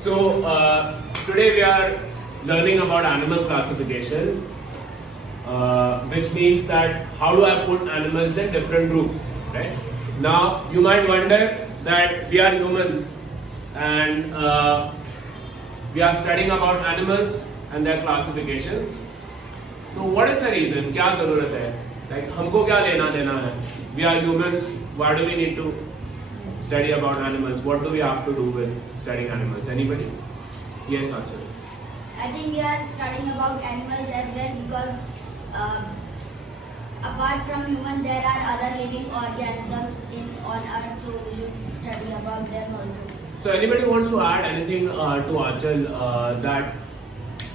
So today we are learning about animal classification, which means that how do I put animals in different groups, right? Now you might wonder that we are humans and we are studying about animals and their classification. So what is the reason? क्या जरूरत है? Like हमको क्या लेना देना है? We are humans. Why do we need to study about animals? What do we have to do with studying animals? Anybody? Yes, Achal. I think we are studying about animals as well because apart from human there are other living organisms on earth, so we should study about them also. So anybody wants to add anything to Achal that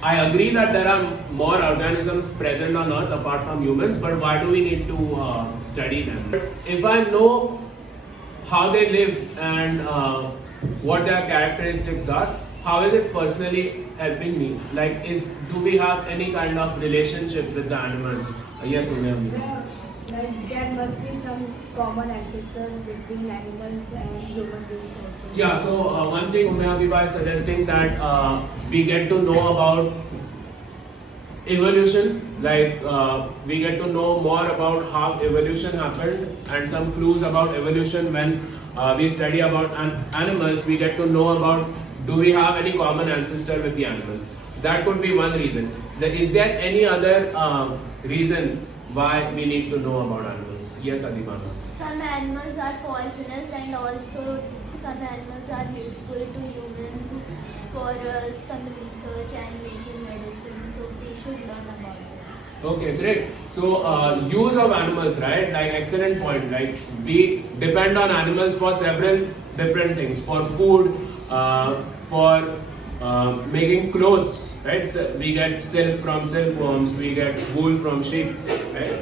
I agree that there are more organisms present on earth apart from humans, but why do we need to study them? If I know how they live and what their characteristics are, how is it personally helping me? Like, do we have any kind of relationship with the animals? Yes, Umayam. Like there must be some common ancestor between animals and human beings also. Yeah, so one thing Umayam is suggesting that we get to know about evolution, like we get to know more about how evolution happened and some clues about evolution. When we study about animals, we get to know about do we have any common ancestor with the animals. That could be one reason. Is there any other reason why we need to know about animals? Yes, Adipana. Some animals are poisonous and also some animals are useful to humans for some research and making medicine, so they should learn about it. Okay, great. So use of animals, right? Like excellent point. Like we depend on animals for several different things. For food, for making clothes, right? So we get silk from silkworms, we get wool from sheep, right?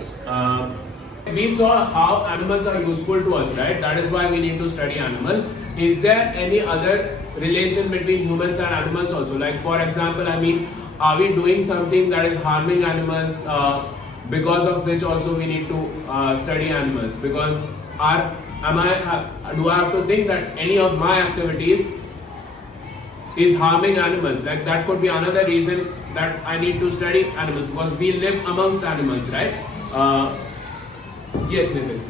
We saw how animals are useful to us, right? That is why we need to study animals. Is there any other relation between humans and animals also? Like for example, I mean, are we doing something that is harming animals because of which also we need to study animals? Because do I have to think that any of my activities is harming animals? Like that could be another reason that I need to study animals, because we live amongst animals, right? Yes, Nitin.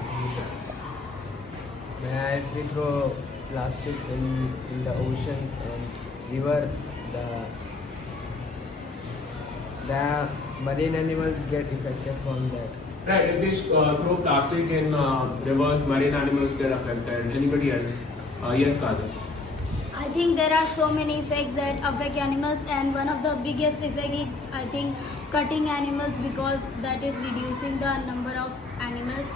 If we throw plastic in the oceans and river, the marine animals get affected from that. Right, if we throw plastic in rivers, marine animals get affected. Anybody else? Yes, Kajal. I think there are so many effects that affect animals, and one of the biggest effect is, I think, cutting animals, because that is reducing the number of animals.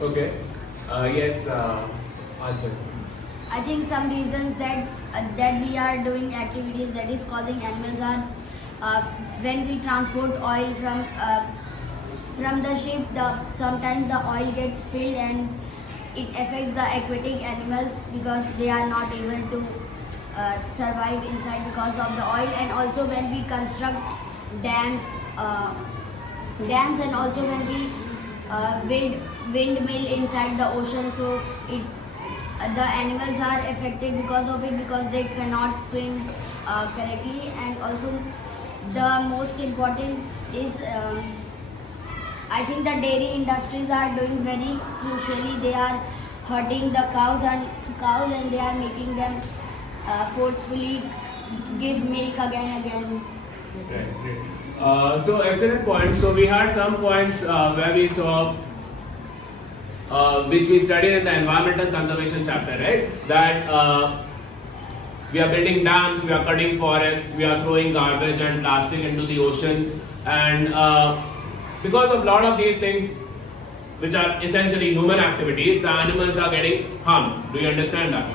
Okay. Yes, Achal. I think some reasons that we are doing activities that is causing animals are when we transport oil from the ship. Sometimes the oil gets spilled and it affects the aquatic animals because they are not able to survive inside because of the oil. And also when we construct dams and also when we build windmill inside the ocean, so the animals are affected because of it, because they cannot swim correctly. And also the most important is I think the dairy industries are doing very crucially. They are hurting the cows and they are making them forcefully give milk again. Right. So excellent point. So we had some points where we saw which we studied in the environmental conservation chapter, right? That we are building dams, we are cutting forests, we are throwing garbage and plastic into the oceans, and because of a lot of these things, which are essentially human activities, the animals are getting harmed. Do you understand that?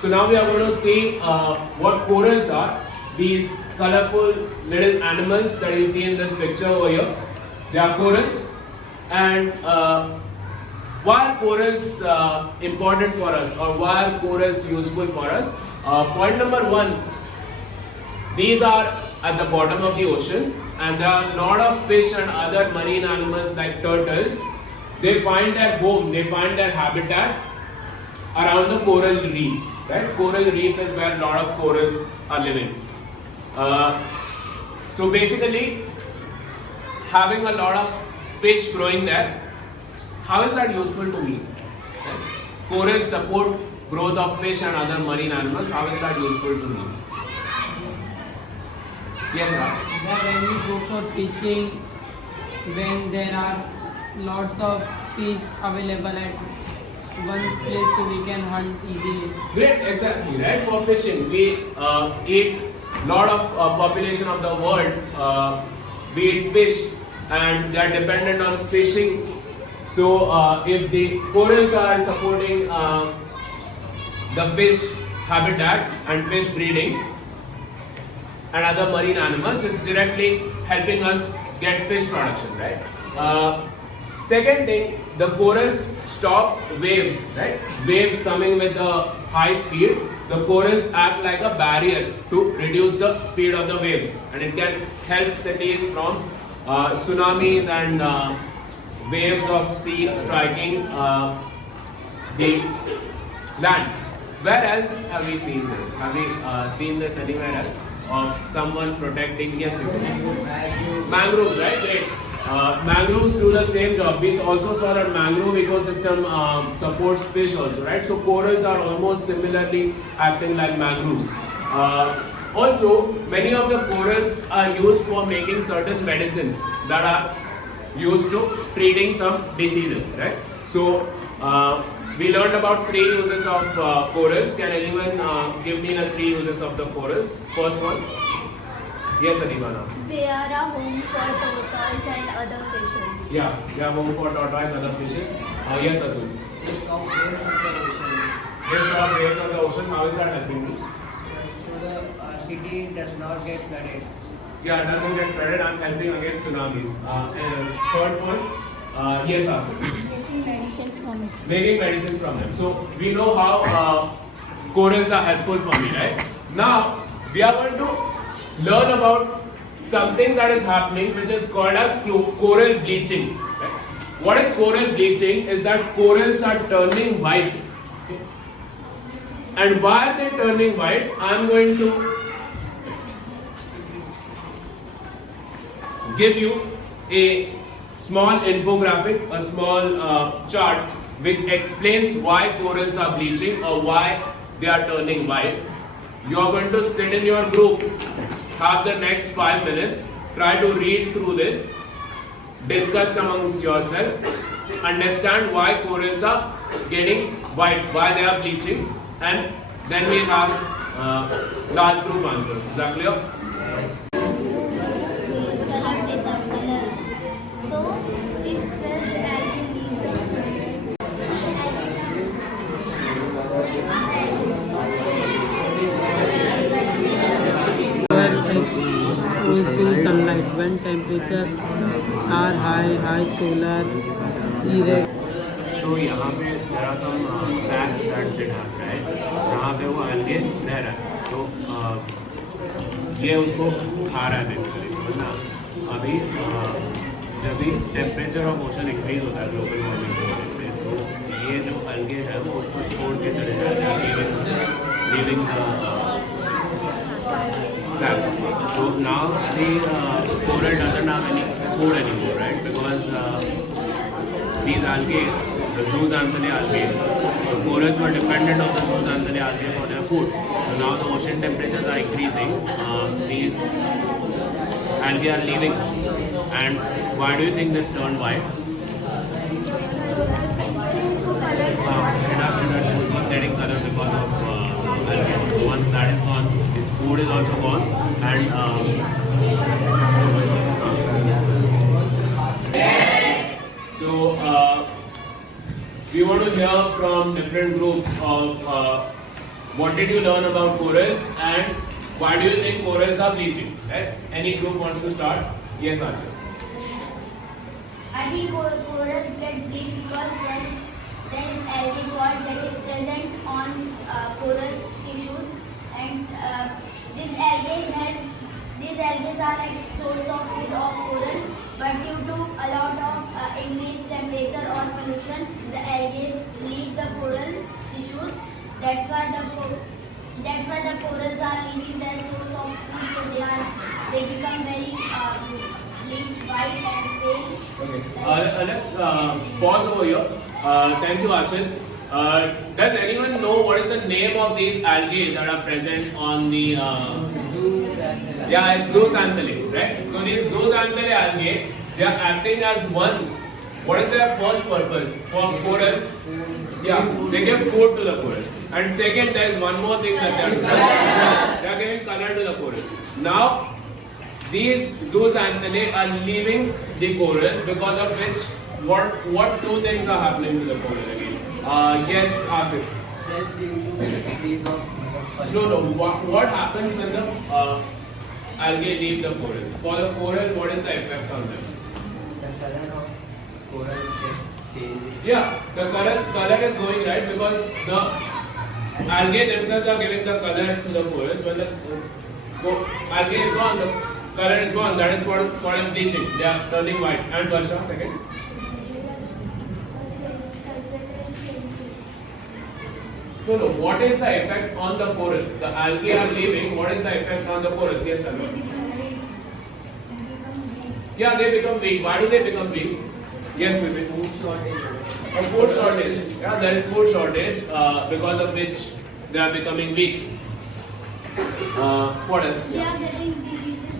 So now we are going to see what corals are. These colorful little animals that you see in this picture over here, they are corals. And why are corals important for us, or why are corals useful for us? Point number one, these are at the bottom of the ocean, and there are a lot of fish and other marine animals like turtles. They find their home, they find their habitat around the coral reef, right? Coral reef is where a lot of corals are living. So basically, having a lot of fish growing there, how is that useful to me? Right? Corals support growth of fish and other marine animals. How is that useful to me? Yes, sir. That when we go for fishing, when there are lots of fish available at one place, so we can hunt easily. Great, exactly, right? For fishing, we eat lot of population of the world. We eat fish, and they are dependent on fishing. So, if the corals are supporting the fish habitat and fish breeding and other marine animals, it's directly helping us get fish production, right? Second thing, the corals stop waves, right? Waves coming with a high speed. The corals act like a barrier to reduce the speed of the waves, and it can help cities from tsunamis and waves of sea striking the land. Where else have we seen this? Have we seen this anywhere else? Of someone protecting, yes, people. Mangroves, right? Great. Mangroves do the same job. We also saw that mangrove ecosystem supports fish also, right? So corals are almost similarly acting like mangroves. Also, many of the corals are used for making certain medicines that are used to treating some diseases, right? So, we learned about 3 uses of corals. Can anyone give me the 3 uses of the corals? First one. Yes, Adivana. They are a home for tortoise and other fishes. Yeah, they are home for tortoise, other fishes. Yes, Atul. They stop waves in the oceans. They stop waves on the ocean. How is that helping me? So the city does not get flooded. Yeah, it doesn't get flooded. I'm helping against tsunamis. And third point. Yes, Asim. Making medicines from it. Making medicine from them. So we know how corals are helpful for me, right? Now we are going to learn about something that is happening, which is called as coral bleaching. Right? What is coral bleaching? Is that corals are turning white. Okay? And why are they turning white? I am going to give you a small infographic, a small chart which explains why corals are bleaching or why they are turning white. You are going to sit in your group, have the next 5 minutes, try to read through this, discuss amongst yourself, understand why corals are getting white, why they are bleaching, and then we have large group answers. Is that clear? In sunlight, when temperatures are high solar erect. So यहाँ पे there are some sacs that did have, right? जहाँ पे वो algae रह रहा है, तो ये उसको खा रहा है basically, समझना? अभी जब भी temperature of ocean increase होता है global warming की वजह से, तो ये जो algae है वो उसको छोड़ के चले जाते हैं, leaving sacs. So now the coral doesn't have any food anymore, right? Because these algae, the zooxanthellae algae, the corals were dependent on the zooxanthellae algae for their food. So now the ocean temperatures are increasing. These algae are leaving. And why do you think this turned white? It is getting color because of algae. Once that is gone, its food is also gone, and so we want to hear from different groups of what did you learn about corals and why do you think corals are bleaching? Right? Any group wants to start? Yes, Archit. I think corals get bleached because there is algae bloom that is present on coral tissues, and these algae are like source of food of coral, but due to a lot of increased temperature or pollution, the algae leave the coral tissues. That's why the corals are leaving their source of food, so they become very bleach white and pale. Okay. Let's pause over here. Thank you, Achal. Does anyone know what is the name of these algae that are present on the? Yeah, it's zooxanthellae, right? So these zooxanthellae algae, they are acting as one. What is their first purpose for corals? Yeah, they give food to the corals. And second, there is one more thing that they are doing. They are giving color to the corals. Now, these zooxanthellae are leaving the corals, because of which what two things are happening to the coral again? Yes, Asif. Stress due to increase of No. What happens when the algae leave the corals? For the coral, what is the effect on them? the color of coral gets changed. Yeah, the color is going right because the algae themselves are giving the color to the corals. When the algae is gone, the color is gone. That is what is called bleaching. They are turning white. And Varsha, second. No. What is the effect on the corals? The algae are leaving. What is the effect on the corals? Yes, sir. Yeah, they become weak. Why do they become weak? Yes, Vipin. Food shortage. Food shortage. Yeah, there is food shortage because of which they are becoming weak. What else? They are getting diseases.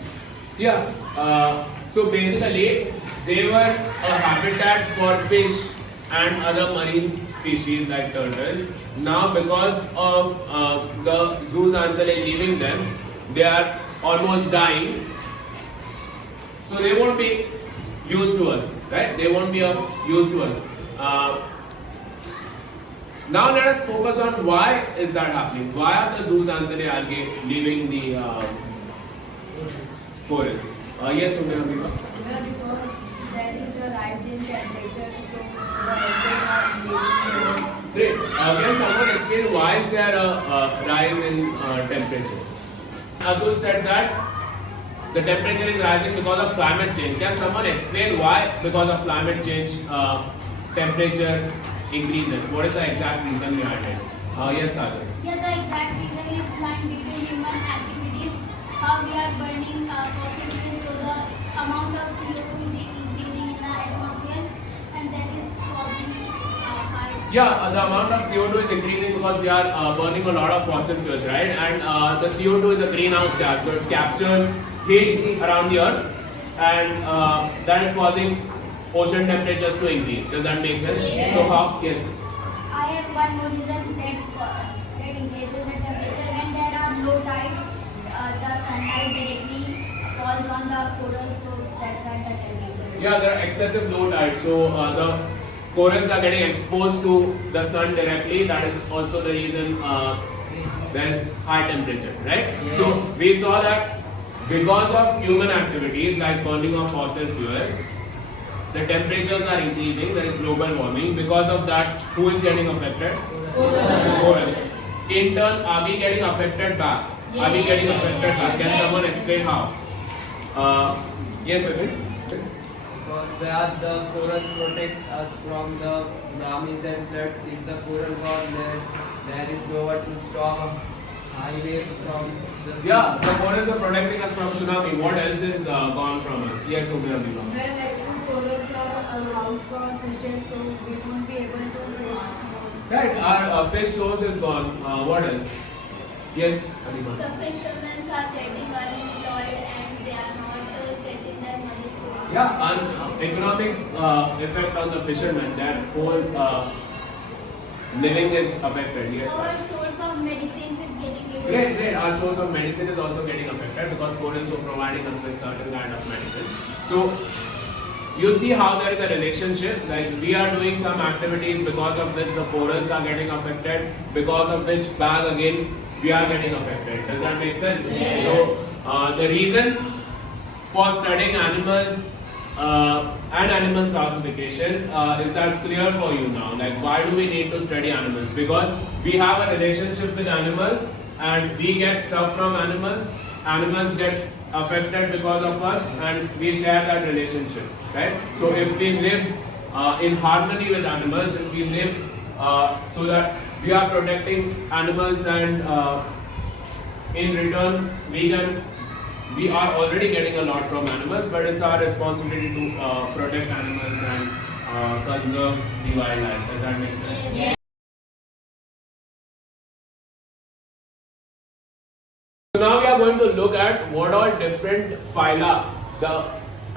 Yeah. So basically, they were a habitat for fish and other marine species like turtles. Now, because of the zooxanthellae leaving them, they are almost dying. So they won't be used to us, right? They won't be of use to us. Now let us focus on why is that happening. Why are the zooxanthellae algae leaving the corals? Yes, Umar Habiba. Because there is a rise in temperature, so the algae are leaving. Great. Can someone explain why is there a rise in temperature? Atul said that the temperature is rising because of climate change. Can someone explain why, because of climate change, temperature increases? What is the exact reason behind it? Yes, Kajal. Yeah, the exact reason is line between human activities, how we are burning fossil fuels, so the amount of CO2 is increasing in the atmosphere, and that is causing high. Yeah, the amount of CO2 is increasing because we are burning a lot of fossil fuels, right? And the CO2 is a greenhouse gas, so it captures heat around the earth, and that is causing ocean temperatures to increase. Does that make sense? Yes. So how? Yes. I have one more reason that increases the temperature. When there are low tides, the sunlight directly falls on the corals, so that's why the temperature. Yeah, there are excessive low tides, so the corals are getting exposed to the sun directly. That is also the reason there is high temperature, right? Yes. So we saw that because of human activities like burning of fossil fuels, the temperatures are increasing. There is global warming. Because of that, who is getting affected? Corals. In turn, are we getting affected back? Are we getting affected back? Can someone explain how? Yes, Vipin. Because where the corals protect us from the tsunamis and floods. If the coral gone, then there is nowhere to stop high waves from the sea. Yeah, the corals are protecting us from tsunami. What else is gone from us? Yes, Umar Habiba. Well, actually, corals are a house for fishes, so we won't be able to fish. Right, our fish source is gone. What else? Yes, Habiba. The fishermen are getting unemployed and they are not getting their money source. Yeah, economic effect on the fishermen. That whole living is affected. Yes. Our source of medicines is getting reduced. Great. Our source of medicine is also getting affected because corals are providing us with certain kind of medicines. So you see how there is a relationship. Like we are doing some activities because of which the corals are getting affected. Because of which back again we are getting affected. Does that make sense? Yes. So the reason for studying animals and animal classification is that clear for you now? Like why do we need to study animals? Because we have a relationship with animals and we get stuff from animals. Animals get affected because of us and we share that relationship, right? So if we live in harmony with animals, if we live so that we are protecting animals, and in return we are already getting a lot from animals, but it's our responsibility to protect animals and conserve the wildlife. Does that make sense? Yes. So now we are going to look at what all different phyla the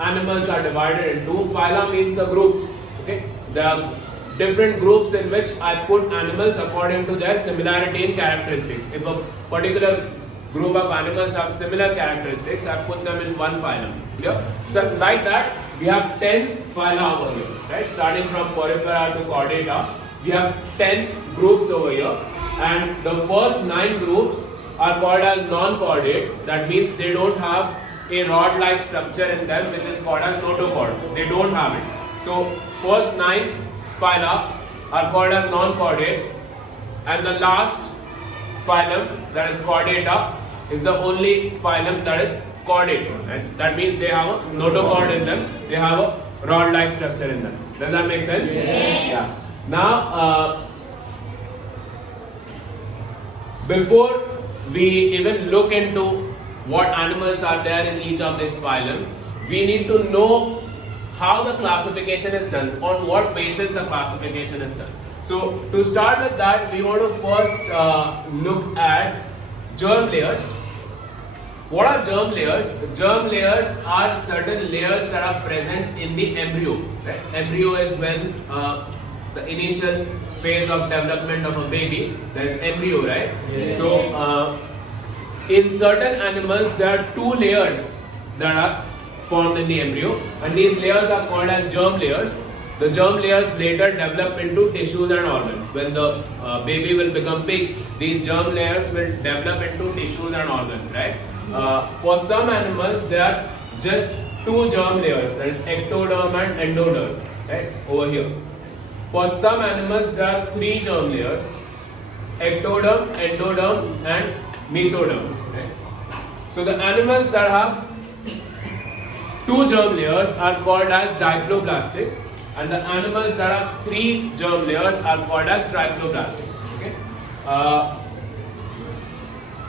animals are divided into. Phyla means a group. Okay, there are different groups in which I put animals according to their similarity in characteristics. If a particular group of animals have similar characteristics, I put them in one phylum. Clear? So like that, we have 10 phyla over here, right? Starting from Porifera to Chordata, we have 10 groups over here, and the first 9 groups are called as non-chordates. That means they don't have a rod-like structure in them, which is called as notochord. They don't have it. So first 9 phyla are called as non-chordates, and the last phylum, that is Chordata, is the only phylum that is chordates. Right? That means they have a notochord in them, they have a rod-like structure in them. Does that make sense? Yes. Yeah. Now, before we even look into what animals are there in each of this phylum, we need to know how the classification is done, on what basis the classification is done. So to start with that, we want to first look at germ layers. What are germ layers? Germ layers are certain layers that are present in the embryo. Right? Embryo is when the initial phase of development of a baby. There is embryo, right? Yes. So in certain animals, there are 2 layers that are formed in the embryo, and these layers are called as germ layers. The germ layers later develop into tissues and organs. When the baby will become big, these germ layers will develop into tissues and organs, right? For some animals, there are just 2 germ layers, that is ectoderm and endoderm, right? Over here. For some animals, there are 3 germ layers, ectoderm, endoderm and mesoderm, right? So the animals that have 2 germ layers are called as diploblastic, and the animals that have 3 germ layers are called as triploblastic. Okay?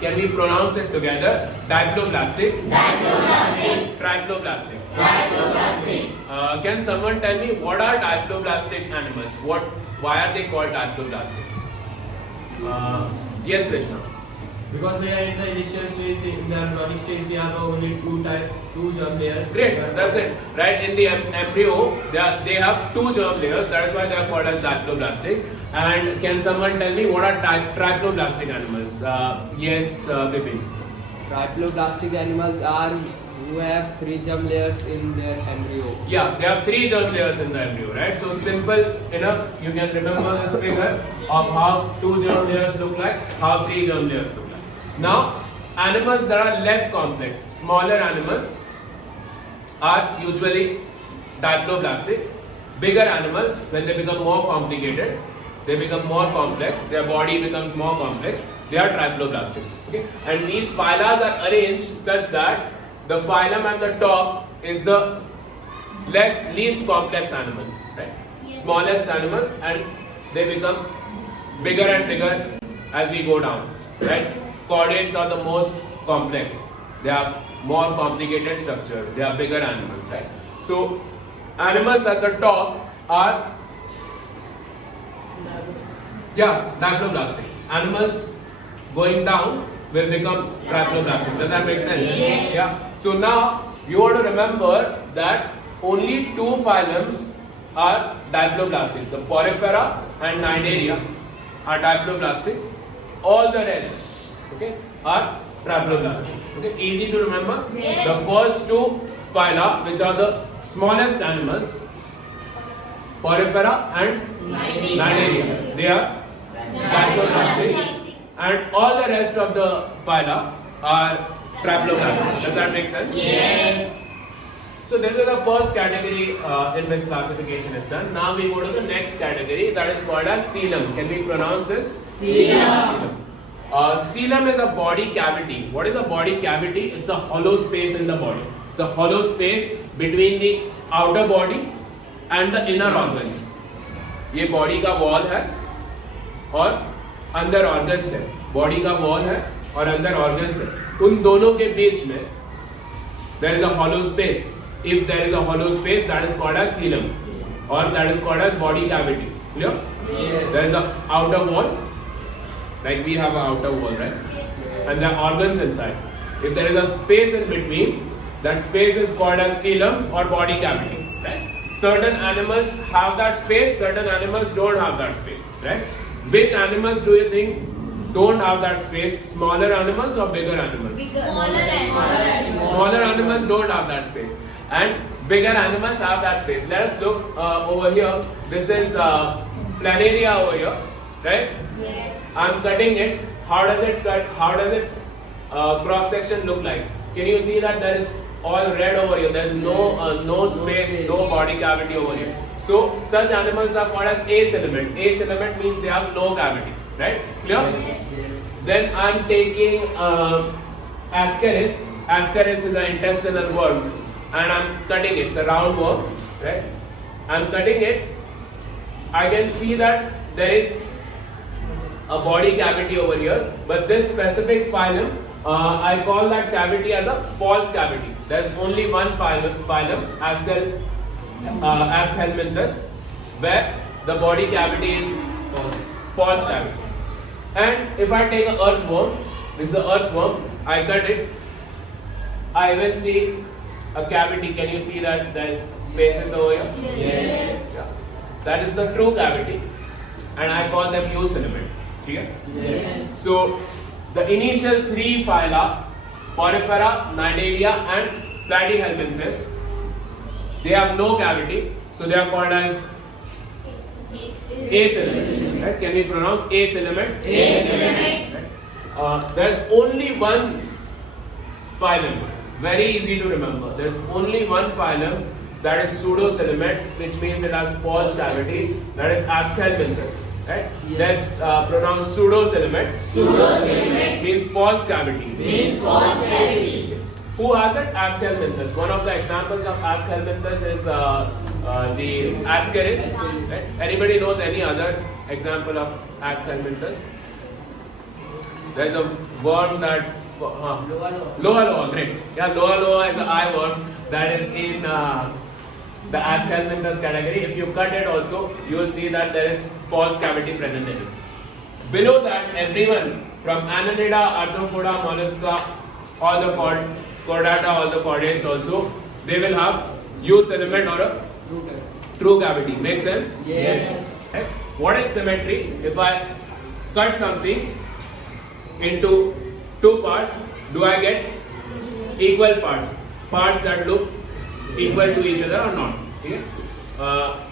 Can we pronounce it together? Diploblastic. Diploblastic. Triploblastic. Diploblastic. Can someone tell me what are diploblastic animals? Why are they called diploblastic? Yes, Krishna. Because they are in the initial stage, in the embryonic stage, they have only 2 germ layers. Great, that's it. Right, in the embryo, they have 2 germ layers. That is why they are called as diploblastic. And can someone tell me what are triploblastic animals? Yes, Bipin. Triploblastic animals are who have 3 germ layers in their embryo. Yeah, they have 3 germ layers in the embryo, right? So simple enough, you can remember this figure of how 2 germ layers look like, how 3 germ layers look like. Now, animals that are less complex, smaller animals, are usually diploblastic. Bigger animals, when they become more complicated, they become more complex, their body becomes more complex, they are triploblastic. Okay? And these phyla are arranged such that the phylum at the top is the least complex animal, right? Smallest animals, and they become bigger and bigger as we go down, right? Chordates are the most complex. They have more complicated structure. They are bigger animals, right? So animals at the top are diploblastic. Animals going down will become triploblastic. Does that make sense? Yes. Yeah. So now you want to remember that only 2 phylums are diploblastic. The Porifera and Cnidaria are diploblastic. All the rest, okay, are triploblastic. Okay, easy to remember. Yes. The first 2 phyla, which are the smallest animals, Porifera and Cnidaria, they are diploblastic, and all the rest of the phyla are triploblastic. Does that make sense? Yes. So this is the first category in which classification is done. Now we go to the next category, that is called as coelom. Can we pronounce this? Coelom. Coelom is a body cavity. What is a body cavity? It's a hollow space in the body. It's a hollow space between the outer body and the inner organs. ये body का wall है और अंदर organs है, body का wall है और अंदर ऑर्गन्स है, उन दोनों के बीच में there is a hollow space. If there is a hollow space, that is called as coelom, or that is called as body cavity. Clear? Yes. There is a outer wall, like we have an outer wall, right? And there are organs inside. If there is a space in between, that space is called as coelom or body cavity, right? Certain animals have that space, certain animals don't have that space, right? Which animals do you think don't have that space? Smaller animals or bigger animals? Smaller animals don't have that space, and bigger animals have that space. Let us look over here. This is planaria over here, right? Yes. I'm cutting it. How does it cut? How does its cross section look like? Can you see that there is all red over here? There is no space, no body cavity over here. So such animals are called as acellulant. Acellulant means they have no cavity, right? Clear? Yes. Then I'm taking Ascaris. Ascaris is an intestinal worm, and I'm cutting it. It's a round worm, right? I'm cutting it. I can see that there is a body cavity over here, but this specific phylum, I call that cavity as a false cavity. There's only one phylum, Aschelminthus, where the body cavity is false cavity. And if I take an earthworm, this is the earthworm, I cut it, I will see a cavity. Can you see that there is spaces over here? Yes. Yeah. That is the true cavity, and I call them eucellulant. Okay? Yes. So the initial three phyla, Porifera, Nidaria, and Platyhelminthes, they have no cavity, so they are called as acellulant. Right? Can we pronounce acellulant? Right? There's only one phylum, very easy to remember. There's only one phylum, that is pseudocellulant, which means it has false cavity, that is Aschelminthus. Right? Yes. That's pronounced pseudocellulant. Pseudocellulant Means false cavity. means false cavity. Who has it? Aschelminthus. One of the examples of Aschelminthus is the Ascaris. Right? Anybody knows any other example of Aschelminthus? There is a worm that Loa, great. Yeah, Loa is an eye worm that is in the Aschelminthus category. If you cut it also, you will see that there is false cavity present in it. Below that, everyone from Annelida, Arthropoda, Mollusca, all the Chordata, all the chordates also, they will have eucellulant or a true cavity. Make sense? Yes. Right? What is symmetry? If I cut something into two parts, do I get equal parts? Parts that look equal to each other or not? Okay?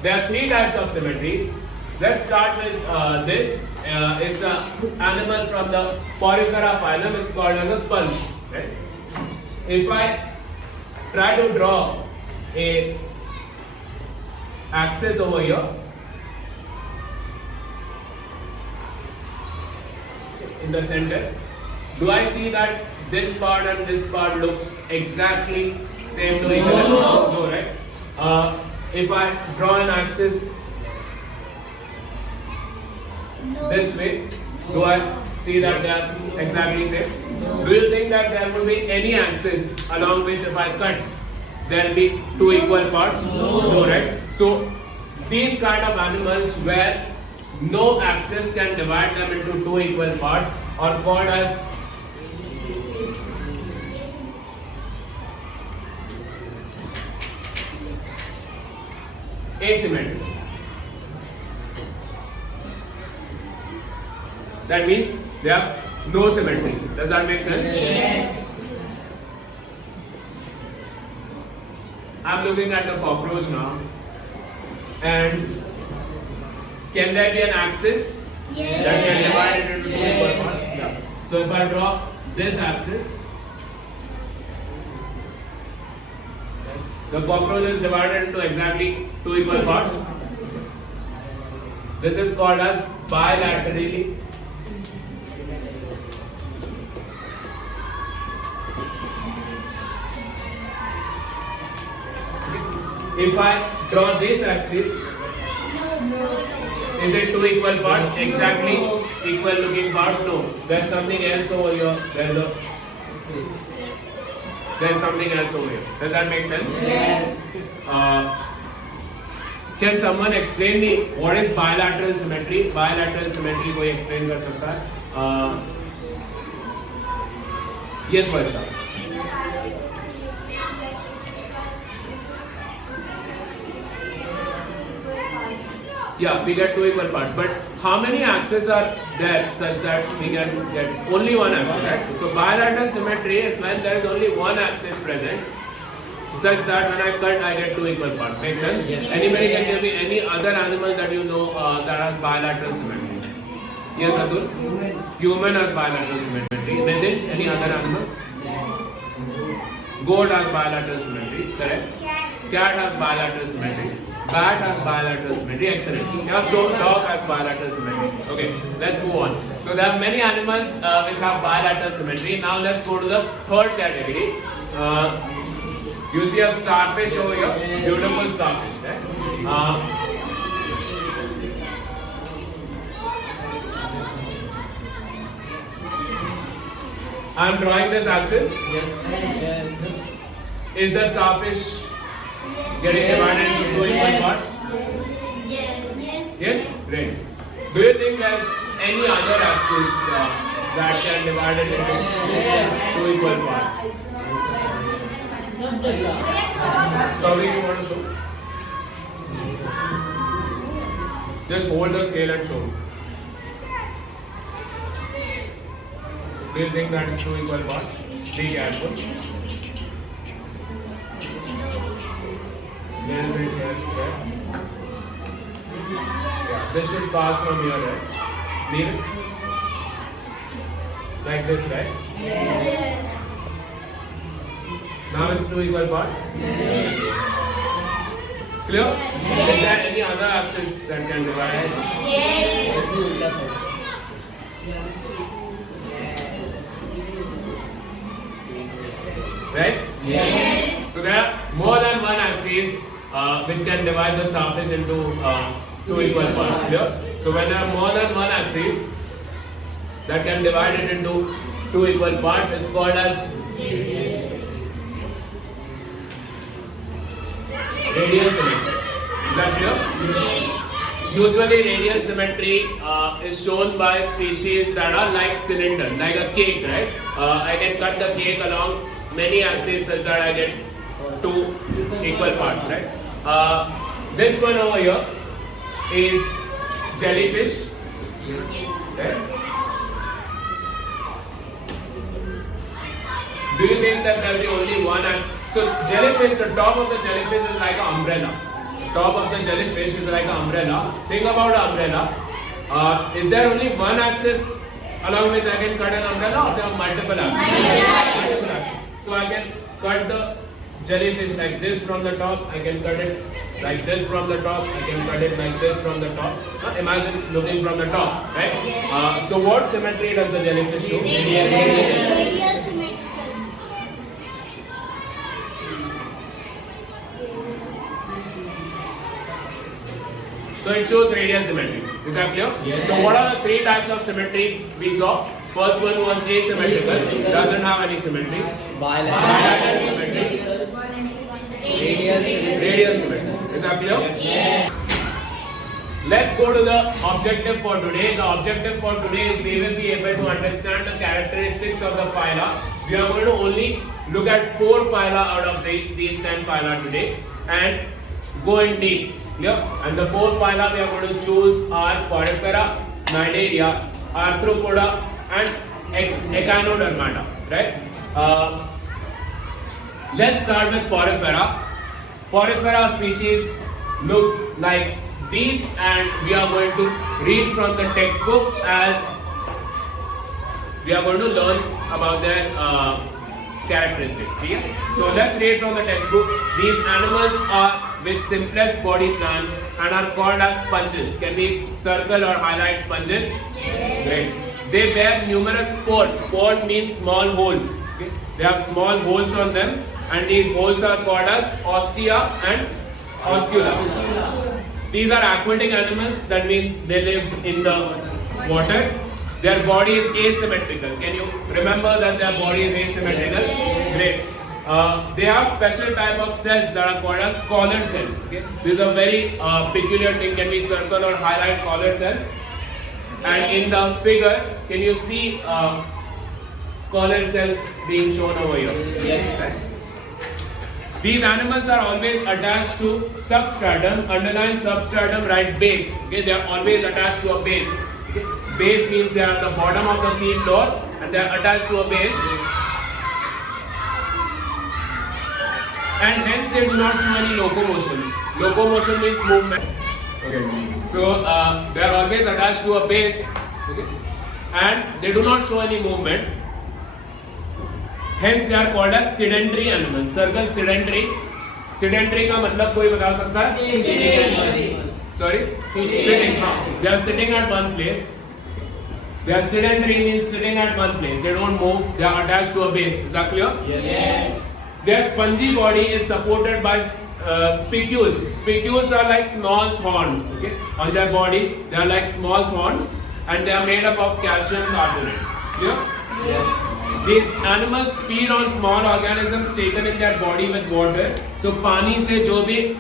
There are three types of symmetry. Let's start with this. It's an animal from the Porifera phylum. It's called as a sponge. Right? If I try to draw a axis over here, in the center, do I see that this part and this part looks exactly same to each other? No, right? If I draw an axis this way, do I see that they are exactly same? Do you think that there would be any axis along which if I cut, there will be two equal parts? No, right? So these kind of animals where no axis can divide them into two equal parts are called as asymmetric. That means they have no symmetry. Does that make sense? Yes. I'm looking at the cockroach now, and can there be an axis that can divide it into two equal parts? Yeah. So if I draw this axis, the cockroach is divided into exactly two equal parts. This is called as bilaterally if I draw this axis, Is it two equal parts? Exactly equal looking parts? No. There's something else over here. There's something else over here. Does that make sense? Yes. Can someone explain me what is bilateral symmetry? Bilateral symmetry कोई explain कर सकता है? Yes, Varsha. Yeah, we get two equal parts. But how many axes are there such that we can get only one axis, right? So bilateral symmetry is when there is only one axis present, such that when I cut, I get two equal parts. Make sense? Yes. Anybody can give me any other animal that you know that has bilateral symmetry? Yes, Atul? Human has bilateral symmetry. Nitin, any other animal? Goat has bilateral symmetry. Correct? Cat has bilateral symmetry. Bat has bilateral symmetry. Excellent. Yeah, so dog has bilateral symmetry. Okay, let's move on. So there are many animals which have bilateral symmetry. Now let's go to the third category. You see a starfish over here? Beautiful starfish, right? I am drawing this axis. Is the starfish getting divided into two equal parts? Yes? Great. Do you think there's any other axis that can divide it into two equal parts? Probably you want to show? Just hold the scale and show. Do you think that is two equal parts? Be careful. Little bit here, right? Yeah, this should pass from here, right? Leave it. Like this, right? Yes. Now it's two equal parts? Yes. Clear? Yes. Is there any other axis that can divide? Yes. Right? Yes. So there are more than one axis which can divide the starfish into two equal parts. Clear? So when there are more than one axis that can divide it into two equal parts, it's called as radial symmetry. Is that clear? Yes. Usually radial symmetry is shown by species that are like cylinder, like a cake, right? I can cut the cake along many axes such that I get two equal parts, right? This one over here is jellyfish. Right? Do you think that there will be only one axis? So jellyfish, the top of the jellyfish is like an umbrella. Top of the jellyfish is like an umbrella. Think about an umbrella. Is there only one axis along which I can cut an umbrella, or there are multiple axes? Multiple axes. So I can cut the jellyfish like this from the top. I can cut it like this from the top. I can cut it like this from the top. Imagine looking from the top, right? So what symmetry does the jellyfish show? Radial symmetry. So it shows radial symmetry. Is that clear? Yes. So what are the three types of symmetry we saw? First one was asymmetrical, doesn't have any symmetry. Bilateral symmetry. Radial symmetry. Is that clear? Yes. Let's go to the objective for today. The objective for today is we will be able to understand the characteristics of the phyla. We are going to only look at 4 phyla out of these 10 phyla today and go in deep. Clear? And the 4 phyla we are going to choose are Porifera, Cnidaria, Arthropoda and Echinodermata. Right? Let's start with Porifera. Porifera species look like these, and we are going to read from the textbook as we are going to learn about their characteristics. Okay? So let's read from the textbook. These animals are with simplest body plan and are called as sponges. Can we circle or highlight sponges? Yes. Great. They bear numerous pores. Pores means small holes. Okay? They have small holes on them, and these holes are called as ostia and oscula. These are aquatic animals. That means they live in the water. Their body is asymmetrical. Can you remember that their body is asymmetrical? Great. They have special type of cells that are called as collar cells. Okay, this is a very peculiar thing. Can we circle or highlight collar cells? And in the figure, can you see collar cells being shown over here? Yes. These animals are always attached to substratum. Underline substratum, right? Base. Okay, they are always attached to a base. Okay? Base means they are at the bottom of the sea floor and they are attached to a base. And hence they do not show any locomotion. Locomotion means movement. Okay. So they are always attached to a base. Okay? And they do not show any movement. Hence they are called as sedentary animals. Circle sedentary. Sedentary का मतलब कोई बता सकता है? Sorry? Sitting. They are sitting at one place. They are sedentary means sitting at one place. They don't move. They are attached to a base. Is that clear? Yes. Their spongy body is supported by spicules. Spicules are like small thorns. Okay? On their body, they are like small thorns, and they are made up of calcium carbonate. Clear? Yes. These animals feed on small organisms taken in their body with water. So पानी से जो भी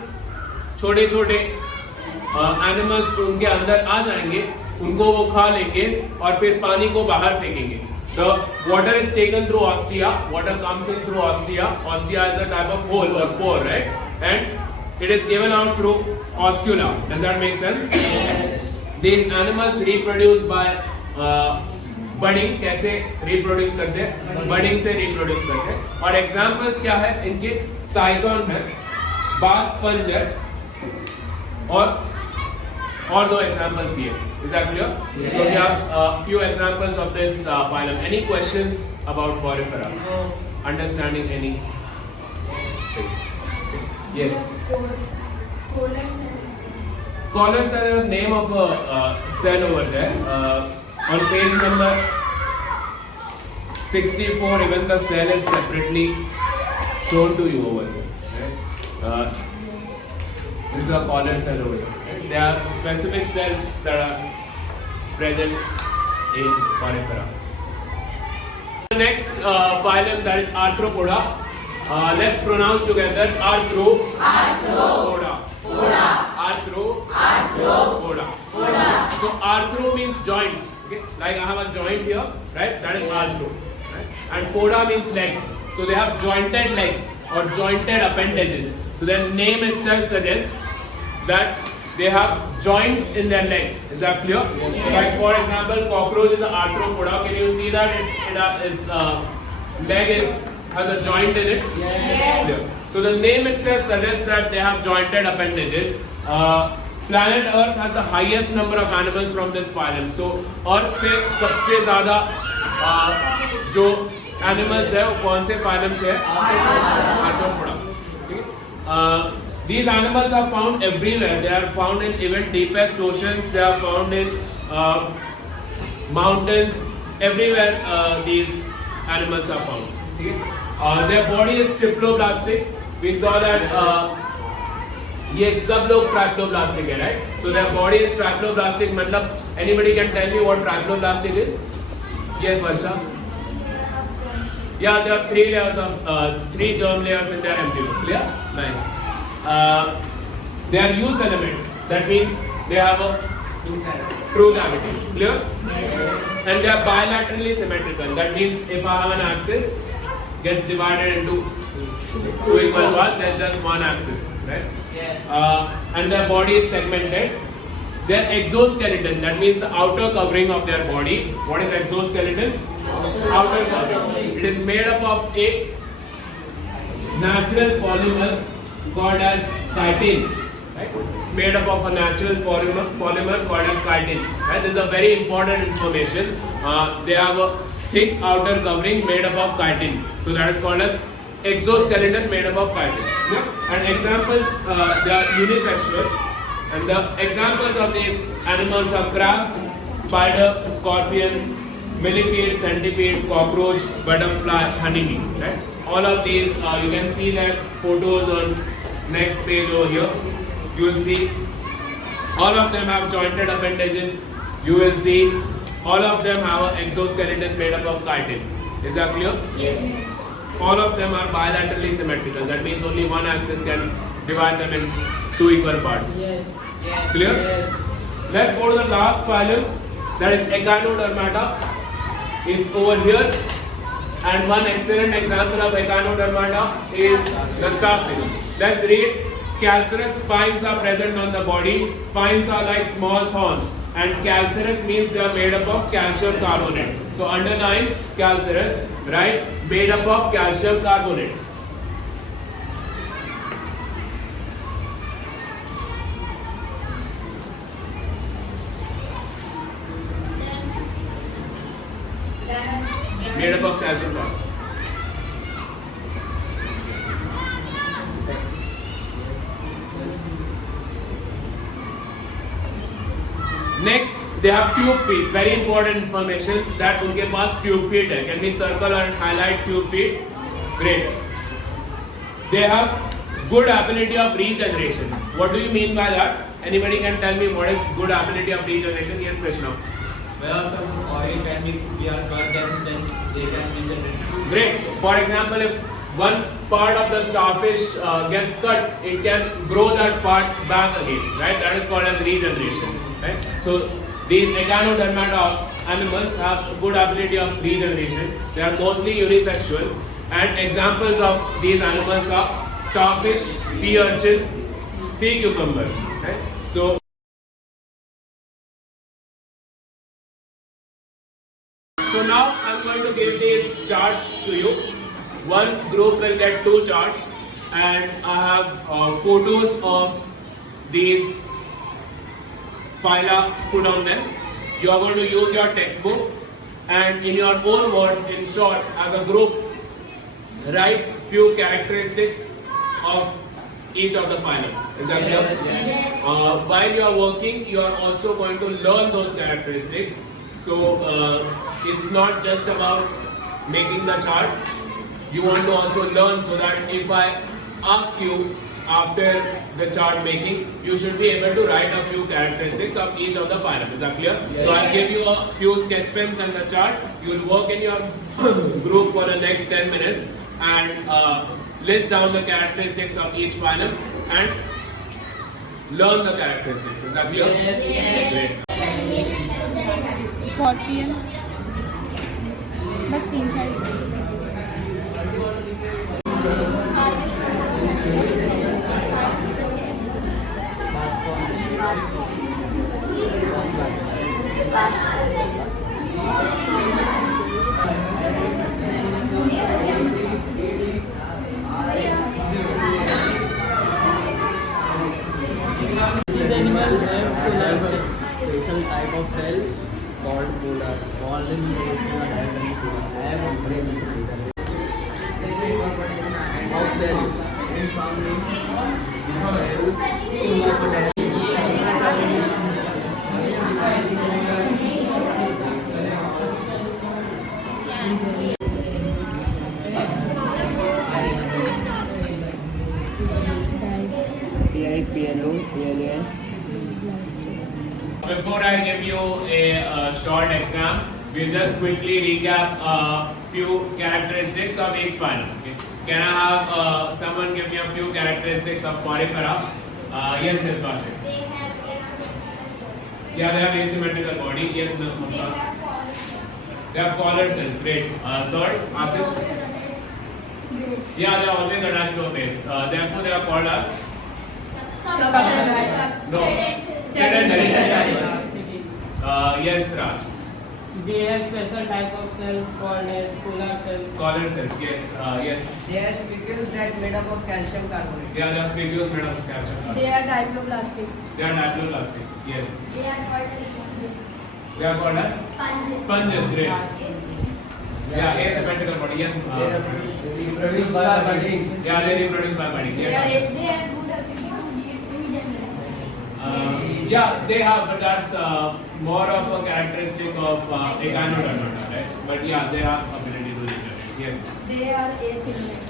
छोटे छोटे animals उनके अंदर आ जाएंगे, उनको वो खा लेंगे और फिर पानी को बाहर फेंकेंगे. The water is taken through ostia. Water comes in through ostia. Ostia is a type of hole or pore, right? And it is given out through oscula. Does that make sense? These animals reproduce by budding. कैसे reproduce करते हैं? Budding से reproduce करते हैं. और examples क्या है इनके? साइगॉन है, बाथ स्पंज है और दो एग्जांपल्स दिए. Is that clear? Yes. So we have few examples of this phylum. Any questions about Porifera? No. Understanding any? Yes. Collars are the name of a cell over there. On page number 64, even the cell is separately shown to you over here. Right? This is a collar cell over here. Right? There are specific cells that are present in Porifera. The next phylum, that is Arthropoda. Let's pronounce together Arthropoda. Arthropoda. So arthro means joints. Okay? Like I have a joint here, right? That is arthro. Right? And poda means legs. So they have jointed legs or jointed appendages. So their name itself suggests that they have joints in their legs. Is that clear? Yes. So like for example, cockroach is an arthropoda. Can you see that its leg has a joint in it? Yes. Clear. So the name itself suggests that they have jointed appendages. Planet Earth has the highest number of animals from this phylum. So Earth पे सबसे ज़्यादा जो animals है वो कौन से phylum से है? Arthropoda. These animals are found everywhere. They are found in even deepest oceans. They are found in mountains. Everywhere these animals are found. Their body is triploblastic. We saw that. ये सब लोग ट्रैप्लोब्लास्टिक है, right? So their body is ट्रैप्लोब्लास्टिक. मतलब anybody can tell me what ट्रैप्लोब्लास्टिक is? Yes, Varsha. Yeah, there are three germ layers in their embryo. Clear? Nice. They are use element. That means they have a true cavity. Clear? And they are bilaterally symmetrical. That means if I have an axis, gets divided into two equal parts, then just one axis, right? And their body is segmented. Their exoskeleton, that means the outer covering of their body. What is exoskeleton? Outer covering. It is made up of a natural polymer called as chitin. Right? It's made up of a natural polymer called as chitin. Right? This is a very important information. They have a thick outer covering made up of chitin. So that is called as exoskeleton made up of chitin. And examples, they are unisexual. And the examples of these animals are crab, spider, scorpion, millipede, centipede, cockroach, butterfly, honeybee. Right? All of these, you can see that photos on next page over here. You will see All of them have jointed appendages. You will see all of them have an exoskeleton made up of chitin. Is that clear? Yes. All of them are bilaterally symmetrical. That means only one axis can divide them in two equal parts. Yes. Clear? Yes. Let's go to the last phylum, that is Echinodermata. It's over here. And one excellent example of Echinodermata is the starfish. Let's read. Calcareous spines are present on the body. Spines are like small thorns. And calcareous means they are made up of calcium carbonate. So underline calcareous, right? Made up of calcium carbonate. Made up of calcium carbonate. Next, they have tube feet. Very important information that उनके पास tube feet है. Can we circle and highlight tube feet? Great. They have good ability of regeneration. What do you mean by that? Anybody can tell me what is good ability of regeneration? Yes, Krishna. Where some oil can be are cut, then they can regenerate. Great. For example, if one part of the starfish gets cut, it can grow that part back again, right? That is called as regeneration, right? So these Echinodermata animals have good ability of regeneration. They are mostly unisexual, and examples of these animals are starfish, sea urchin, sea cucumber, right? So now I'm going to give these charts to you. One group will get 2 charts, and I have photos of these phyla put on them. You are going to use your textbook and in your own words, in short, as a group, write few characteristics of each of the phylum. Is that clear? Yes. While you are working, you are also going to learn those characteristics. So it's not just about making the chart. You want to also learn, so that if I ask you after the chart making, you should be able to write a few characteristics of each of the phylum. Is that clear? Yes. So I'll give you a few sketch pens and the chart. You will work in your group for the next 10 minutes and list down the characteristics of each phylum and learn the characteristics. Is that clear? Yes. Great. Scorpion बस 3-4 These animals have special type of cell called molars. All in have a brain of cells found Before I give you a short exam, we'll just quickly recap a few characteristics of each phylum. Okay. Can I have someone give me a few characteristics of Porifera? Yes, Ms. Bashir. Yeah, they have asymmetrical body. Yes, Ms. Musa. They have collar cells. Great. Third, Asif. Yeah, they are always attached to a base. Therefore, they are called as no. Sedentary. Yes, Raj. They have special type of cells called as polar cells. Collar cells. Yes. Yes. They are spicules that made up of calcium carbonate. Yeah, they are spicules made of calcium. They are diploblastic. They are diploblastic. Yes. They are called as They are called as sponges. sponges. Great. Yeah, asymmetrical body. Yes. They reproduce by budding. Yeah, they reproduce by budding. They Yes. are They have good ability to regenerate. Yeah, they have, but that's more of a characteristic of Echinodermata, right? But yeah, they have ability to regenerate. Yes. They are asymmetric.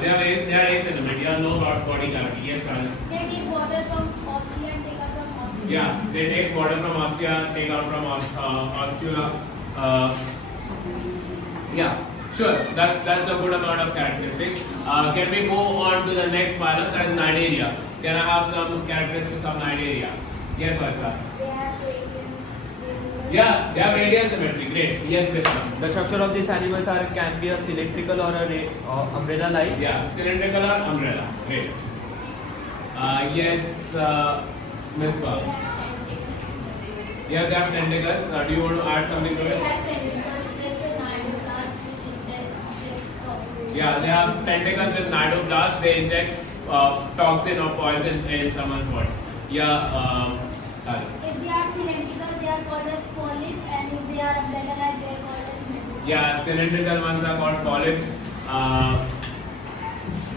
They are asymmetric. Yeah, no body cavity. Yes, Raj. They take water from ocean and take up from Yeah, they take water from ostia, take out from ostula. Yeah, sure. That's a good amount of characteristics. Can we move on to the next phylum, that is Cnidaria? Can I have some characteristics of Cnidaria? Yes, Varsha. They have radiant. Yeah, they have radial symmetry. Great. Yes, Krishna. The structure of these animals can be a cylindrical or a umbrella-like. Yeah, cylindrical or umbrella. Great. Yes, Ms. Ba. Yeah, they have tentacles. Do you want to add something to They it? have tentacles with the cnidoblast which inject toxins. Yeah, they have tentacles with cnidoblast. They inject toxin or poison in someone's body. Yeah, If they are cylindrical, they are called as polyp, and if they are umbrella-like, they are called as medulla. yeah, cylindrical ones are called polyps.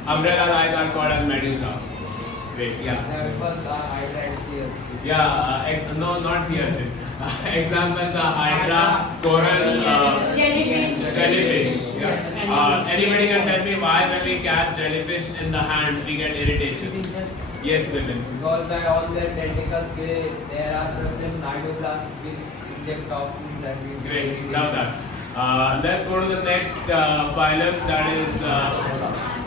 Umbrella-like are called as medusa. Great. Yeah. Examples are Hydra and sea urchin. Yeah. No, not sea urchin. Examples are hydra, coral, jellyfish. Yeah. Anybody can tell me why when we catch jellyfish in the hand we get irritation? Yes, Vipin. Because by all their tentacles, there are present cnidoblast which inject toxins and we Great, love that. Let's go to the next phylum, that is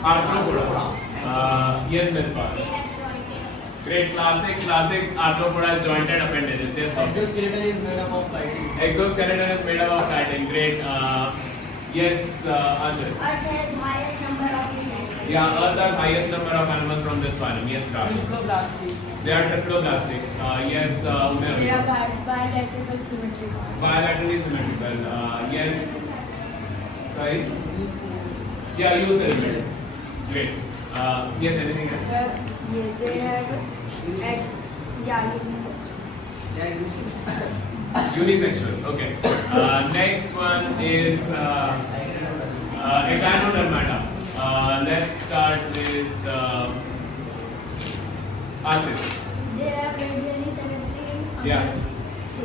Arthropoda. Yes, Ms. Park. They have jointed. Great, classic arthropoda jointed appendages. Yes, Doctor. Exoskeleton is made up of chitin. Exoskeleton is made up of chitin. Great. Yes, Ajay. Earth has highest number of insects. Yeah, Earth has highest number of animals from this phylum. Yes, Raj. Triploblastic. They are triploblastic. Yes, They are Umayya. bilateral symmetrical. Bilaterally symmetrical. Yes. Sorry. Yeah, you said it. Great. Yes, anything else? Sir, they have X, yeah, Unisexual. Okay. Next one is Echinodermata. Let's start with Asit. They have radially symmetry. Yeah.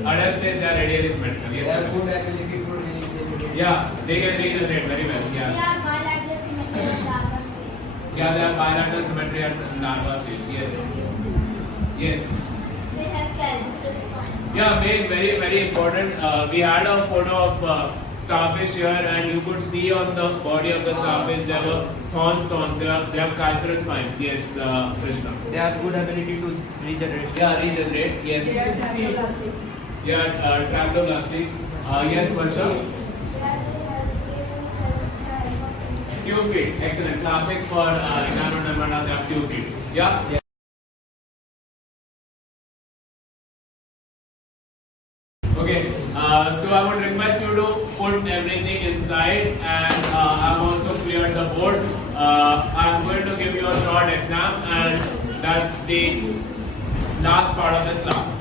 Adult stage, they are radially symmetrical. they have Yes. good ability to regenerate. Yeah, they can regenerate very well. They Yeah. are bilateral symmetry at larva stage. Yeah, they have bilateral symmetry at larva stage. Yes. Yes. They have calcareous spines. Yeah, very important. We had a photo of starfish here, and you could see on the body of the starfish there were thorns. They have calcareous spines. Yes, Krishna. They have good ability to regenerate. Yeah, regenerate. Yes. they are triploblastic. Yeah, traploblastic. Yes, Varsha. Tube feet. Excellent. Classic for Echinodermata. They have tube feet. Yeah. Okay, so I would request you to put everything inside, and I've also cleared the board. I'm going to give you a short exam, and that's the last part of this class.